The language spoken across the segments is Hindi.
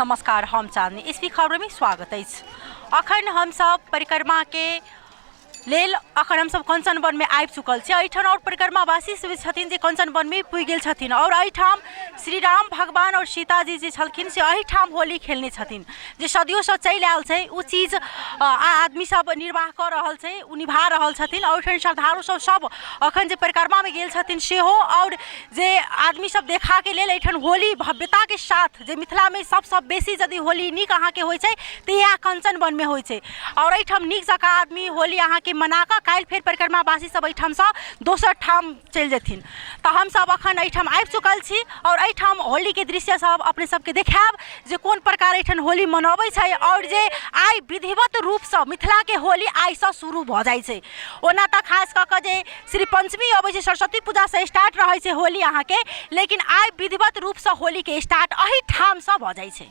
नमस्कार, हम चाँदनी एसपी खबर में स्वागत है। अखन हम सब परिक्रमा के लेल अखन हम सब कंचनवन में आबि चुकल छी। एहिठाम और परिक्रमावासी सब छथिन जे कंचनवन में पुगि गेल छथिन और एहिठाम श्री राम भगवान और सीता जी जे छलखिन से एहिठाम होली खेलने छथिन जे सदियों से चलि आयल छै। उ चीज आदमी सब निर्वाह कर रहल छै, उ निभा रहल छथिन और श्रद्धालु सब अखन जे परिक्रमा में गेल छथिन सेहो और जे आदमी सब देखा के लेल एहिठाम होली भव्यता के साथ जे मिथिला में सबसे बेसी यदि होली नीक अहाँ के होइ छै त यह कंचनवन में होइ छै और एहिठाम नीक जकाँ आदमी होली अहाँ के मना कऽ काल्हि फेर परिक्रमावासी सब एहिठामसँ दोसर ठाम चलि जेथिन। तऽ हम सब अखन एहिठाम आबि चुकल छी और एहिठाम होली के दृश्य सब अपने सबके देखायब जे कोन प्रकार एहिठाम होली मनबै छै और जे आइ विधिवत रूपसँ मिथिला के होली आइसँ शुरू भऽ जाइ छै। ओना तऽ खास कऽ कऽ जे श्री पंचमी अबै छै, सरस्वती पूजा से स्टार्ट रहै छै होली अहाँ के, लेकिन आइ विधिवत रूपसँ होली के स्टार्ट एही ठामसँ भऽ जाइ छै।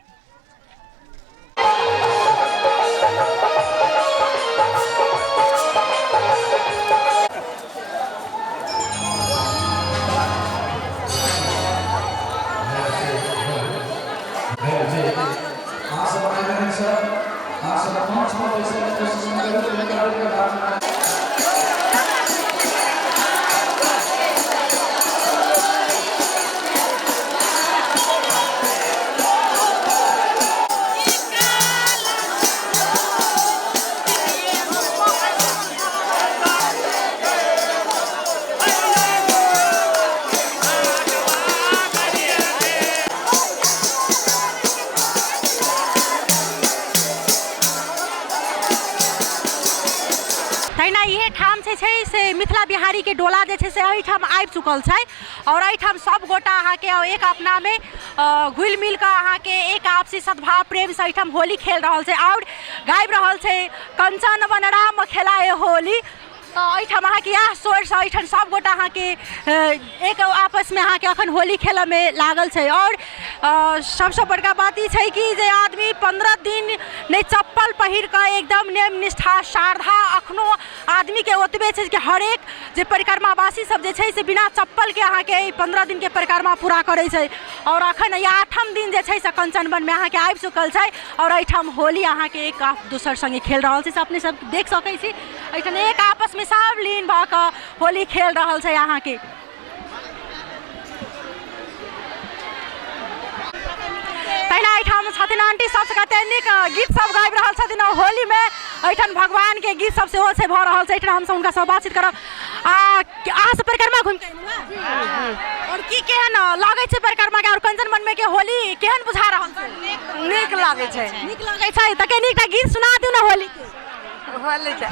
मिथिला बिहारी के डोला जे छै से एहिठाम आबि चुकल छै और एहिठाम सब गोटा अहाँ के एक अपना में घुल मिल कऽ अहाँ के एक आपसी सद्भाव प्रेम से एहिठाम होली खेल रहल छै और गाबि रहल छै कंचनवन राम खेलाए होली। एहिठाम अहाँ के इएह स्वर से एहिठाम सब गोटा अहाँ के एक आपस में अहाँ के अखन होली खेल में लागल छै और सबसे बड़का बात ई छै कि जे आदमी 15 दिन नहीं चप्पल पहिर कऽ एकदम नेम निष्ठा श्रद्धा अखनो आदमी के ओतबे छै कि हरेक जे परिक्रमावासी सब जे छै से बिना चप्पल के अहाँ के 15 दिन के परिक्रमा पूरा करे छै और अखन 8म दिन जे छै से कंचनवन में अहाँ के आबि चुकल छै और एहिठाम होली अहाँ के एक दोसर संगे खेल रहल छै। अपने सब देख सकै छी एहिठाम एक आपस में सब लीन भऽ कऽ होली खेल रहल छै अहाँ के। तहिना एहिठाम छथिन आंटी सब कते नीक गीत सब गाबि रहल छथिन और होली में एहिठाम भगवान के गीत सब सेहो छै भऽ रहल छै। एहिठाम हमसब हुनका सब बातचीत करब। अहाँ सब परिक्रमा घुमि के और की केहन लागै छै परिक्रमा के और कंचनवन में के होली केहन बुझा रहल छै? नीक लागै छै। नीक लागै छै त के नीक गीत सुना दियौ ना होली के। होली के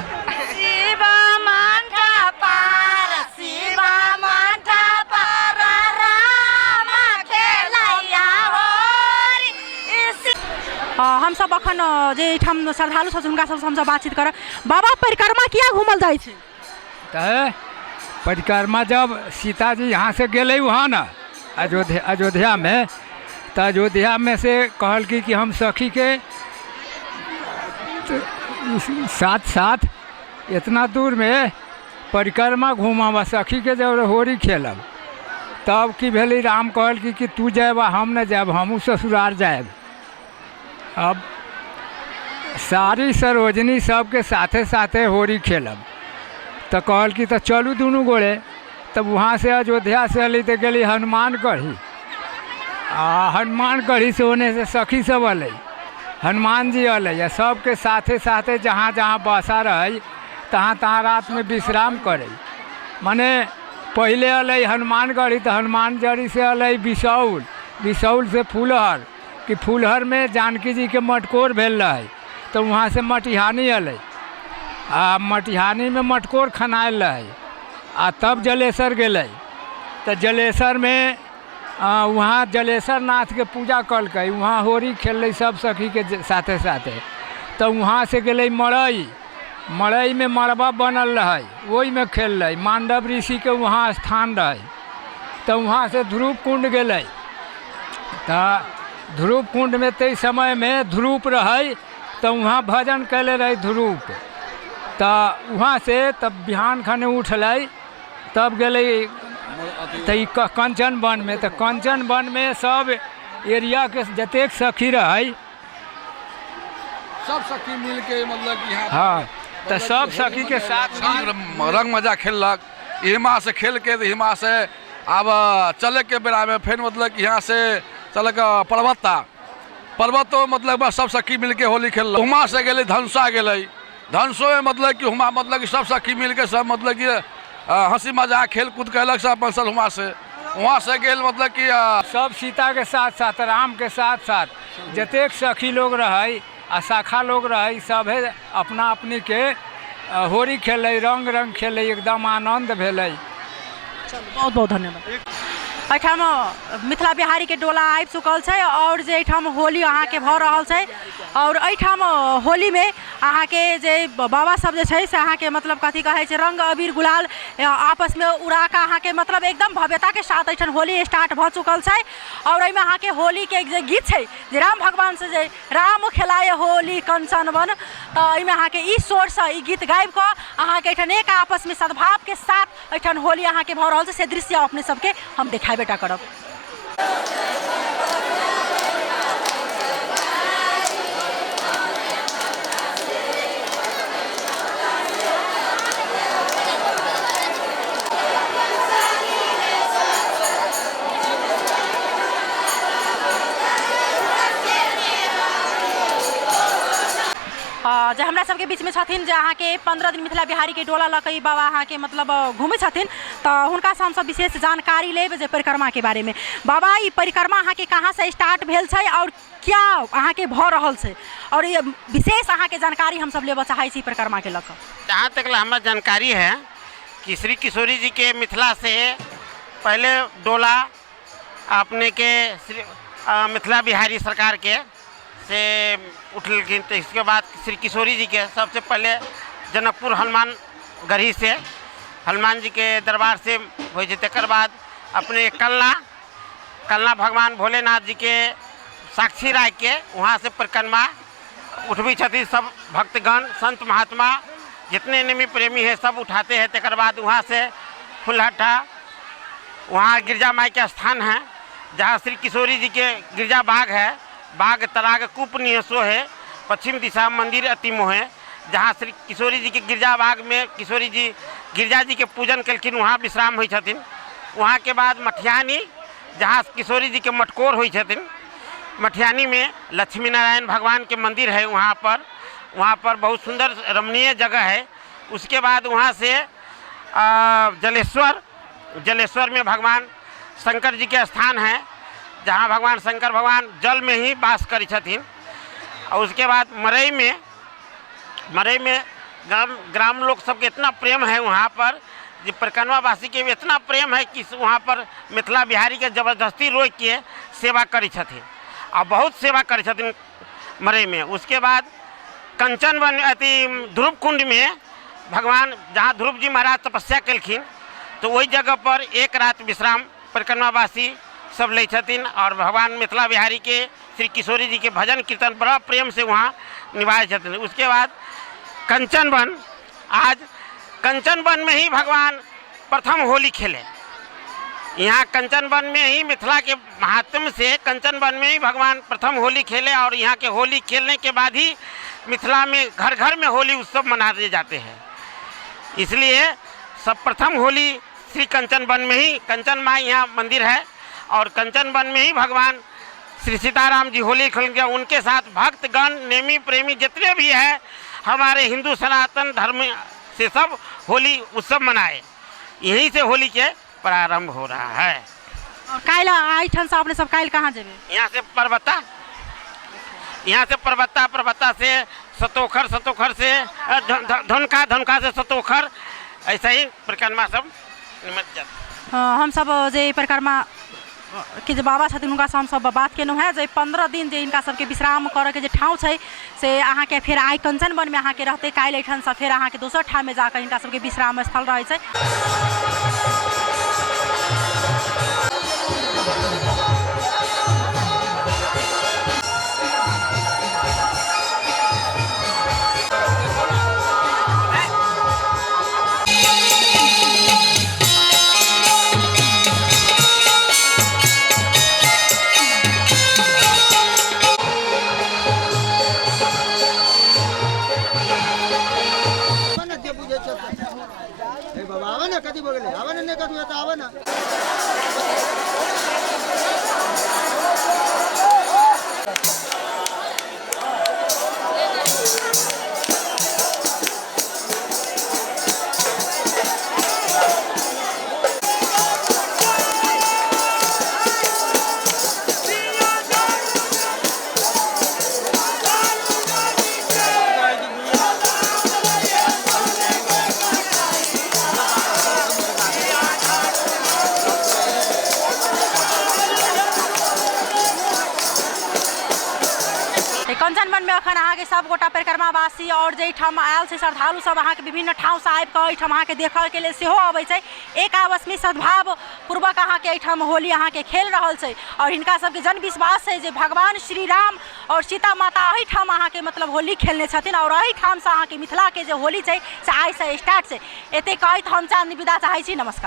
शिव मंटा पार शिव मंटा पार राम खेलैया होरी। हम सब अखन जे एहिठाम श्रद्धालु सब हुनका सब हमसब बातचीत करब। बाबा परिक्रमा किया घूमल जाइ छै? तऽ परिक्रमा जब सीता जी यहाँ से गेले वहाँ न अयोध्या में, तो अयोध्या में से कहल कि हम सखी के साथ साथ इतना दूर में परिक्रमा घूमब सखी के जब होली खेलब, तब की भेली राम कहल कि तू जाब हम न जाब, हमहूँ ससुराल जाब। अब सारी सरोजनी सबके साथे साथे होली खेलब तो कहल कि तो चलू दोनों गोड़े। तब वहाँ से अयोध्या से अली तो गली हनुमानगढ़ी हनुमानगढ़ी से होने से सखी सब अल हनुमान जी अल सबके साथे साथे जहाँ जहाँ बसा रहे तहाँ तहाँ रात में विश्राम करे। माने पहले अल हनुमानगढ़ी तो हनुमानगढ़ी से अल बिसौल, बिसौल से फूलहर कि फूलहर में जानकी जी के मटकोर भेल रहे तो वहाँ से मटिहानी अल मटिहानी में मटकोर खनायल रहे तब जलेसर गए तो जलेसर में वहाँ जलेसर नाथ के पूजा कल वहाँ होली खेल सब सखी के साथे साथे। तो वहाँ से गए मड़ई, मड़ई में मड़बा बनल रहे वही में खेल रहे। मांडव ऋषि के वहाँ स्थान रहे तो वहाँ से ध्रुव कुंड गए तो ध्रुव कुंड में ते समय में ध्रुप रहे तो वहाँ भजन कैले रहे ध्रुप। तो वहाँ से तब बिहान खाने उठल तब गए तो कंचनवन में। तो कंचनवन में सब एरिया के जतेक सखी रहे सब सखी मिल के मतलब कि यहाँ हाँ तो सब सखी के साथ रंग मजा खेलक। हिमा से खेल के हिमा से अब चले के बेरा में फिर मतलब कि यहाँ से चल के पर्वत तो मतलब बस सब सखी मिल के होली खेल। हुमा से गए धनुषा गए, धनुषो में मतलब कि हुमा मतलब कि सब सखी मिल के सब मतलब कि हंसी मजाक खेल कूद कैलक सब अपन सल। हुमा से वहाँ से गए मतलब कि सब सीता के साथ साथ राम के साथ साथ जतेक सखी लोग रहे आ शाखा लोग रहे सब अपना अपनी के होली खेले, रंग रंग खेले, एकदम आनंद भेले। बहुत बहुत धन्यवाद। एठाम मिथिला बिहारी के डोला आबि चुकल छै और जे एठाम होली अहाँ के भऽ रहल छै और एठाम होली में अहाँ के जे बाबा सब जे छै से अहाँ के मतलब कथी कहै छै रंग अबीर गुलाल आपस में उड़ा के अहाँ के मतलब एकदम भव्यता के साथ एठाम होली स्टार्ट भऽ चुकल छै। और एहिमे अहाँ के होली के जे गीत छै जे राम भगवान से जे राम खेलाए होली कंचन वन, तो एहिमे अहाँ के ई स्वर से ई गीत गाबि कऽ अहाँ के एठाम एक आपस में सद्भाव के साथ एठाम होली अहाँ के भऽ रहल छै से दृश्य अपने सबके हम देखाए बेटा करब। जे हमरा सबके बीच में छथिन जे अहाँ के 15 दिन मिथिला बिहारी के डोला लऽ कऽ बाबा अहाँ के मतलब घूमे छथिन, तो हुनका से हम सब विशेष जानकारी लेब जे परिक्रमा के बारे में। बाबा ई परिक्रमा अहाँ के कहाँ से स्टार्ट भेल छै और क्या अहाँ के भऽ रहल छै और ये विशेष अहाँ के जानकारी हम सब लेबऽ चाहै छी परिक्रमा के लऽ कऽ। जहाँ तक हमारा जानकारी है कि श्री किशोरी जी के मिथिला से पहले डोला अपने के मिथिला बिहारी सरकार के से उठलखिन, तो इसके बाद श्री किशोरी जी के सबसे पहले जनकपुर हनुमान गढ़ी से हनुमान जी के दरबार से हो तकर बाद अपने कलना भगवान भोलेनाथ जी के साक्षी राय के वहाँ से परिक्रमा उठबी छथि। सब भक्तगण संत महात्मा जितने नेमी प्रेमी है सब उठाते हैं। तकर बाद वहाँ से फुलहट्टा वहाँ गिरजा माई के स्थान है जहाँ श्री किशोरी जी के गिरजा बाग है, बाग तराग कूप नियसो है, पश्चिम दिशा मंदिर अति मोहे, जहाँ श्री किशोरी जी के गिरजा बाग में किशोरी जी गिरजा जी के पूजन कलखिन, वहाँ विश्राम हुई छथिन। वहाँ के बाद मठियानी जहाँ किशोरी जी के मटकोर हुई छथिन, मठियानी में लक्ष्मी नारायण भगवान के मंदिर है, वहाँ पर बहुत सुंदर रमणीय जगह है। उसके बाद वहाँ से जलेश्वर में भगवान शंकर जी के स्थान है जहाँ भगवान शंकर भगवान जल में ही वास करी छथिन। और उसके बाद मरई में ग्राम लोग सबके इतना प्रेम है वहाँ पर, जो परिक्रमा वासी के भी इतना प्रेम है कि वहाँ पर मिथिला बिहारी के जबरदस्ती रोक के सेवा करी छथिन और बहुत सेवा करी छथिन मरई में। उसके बाद कंचन वन अति ध्रुव कुंड में भगवान जहाँ ध्रुव जी महाराज तपस्या कलखिन, तो वही जगह पर एक रात विश्राम परिक्रमावासी सब ले छथिन और भगवान मिथिला बिहारी के श्री किशोरी जी के भजन कीर्तन बड़ा प्रेम से वहाँ निभाए छथिन। उसके बाद कंचन वन, आज कंचन वन में ही भगवान प्रथम होली खेले। यहाँ कंचन वन में ही मिथिला के महात्म से कंचन वन में ही भगवान प्रथम होली खेले और यहाँ के होली खेलने के बाद ही मिथिला में घर घर में होली उत्सव मनाए जाते हैं। इसलिए सब प्रथम होली श्री कंचन वन में ही, कंचन माई यहाँ मंदिर है और कंचन वन में ही भगवान श्री सीताराम जी होली खेल गया। उनके साथ भक्तगण नेमी प्रेमी जितने भी है हमारे हिंदू सनातन धर्म से सब होली उत्सव मनाए। यहीं से होली के प्रारंभ हो रहा है। काइल आइठन से अपने सब काइल कहाँ जेबे? यहाँ से परबत्ता से सतोखर से धनका से सतोखर, ऐसा ही परिक्रमा सब निमट जाते। हम सब जे परिक्रमा के जे बाबा छथिन हुनका से हम सब बात केलहुँ है जे 15 दिन जे इनका सबके विश्राम करे के जे ठाव छै से अहाँ के फिर आइ कंचन वन में अहाँ के रहते, काइल एठन से फिर अहाँ के दोसर ठाव में जाकर इनका सबके विश्राम स्थल रहे छै। ना कथी हो गेलै आवा ना कथी होता आवा ना कंचनवन में अखन अहाँ के सब गोटा परिक्रमावासी और जे ठाम आयल छै श्रद्धालु सब अहाँ के विभिन्न ठाव से आबि के एठाम अहाँ के देखऽ के लिए सेहो अबै छै। एक आपस में सद्भाव पूर्वक अहाँ के एठाम होली अहाँ के खेल रहल छै और हिनका सब के जन विश्वास है जे भगवान श्री राम और सीता माता एही ठाम अहाँ के मतलब होली खेलने छथिन और एही ठाम से अहाँ के मिथिला के जे होली छै से आइ से स्टार्ट छै। एते कहैत हम चाँद विदा चाहै छी। नमस्कार।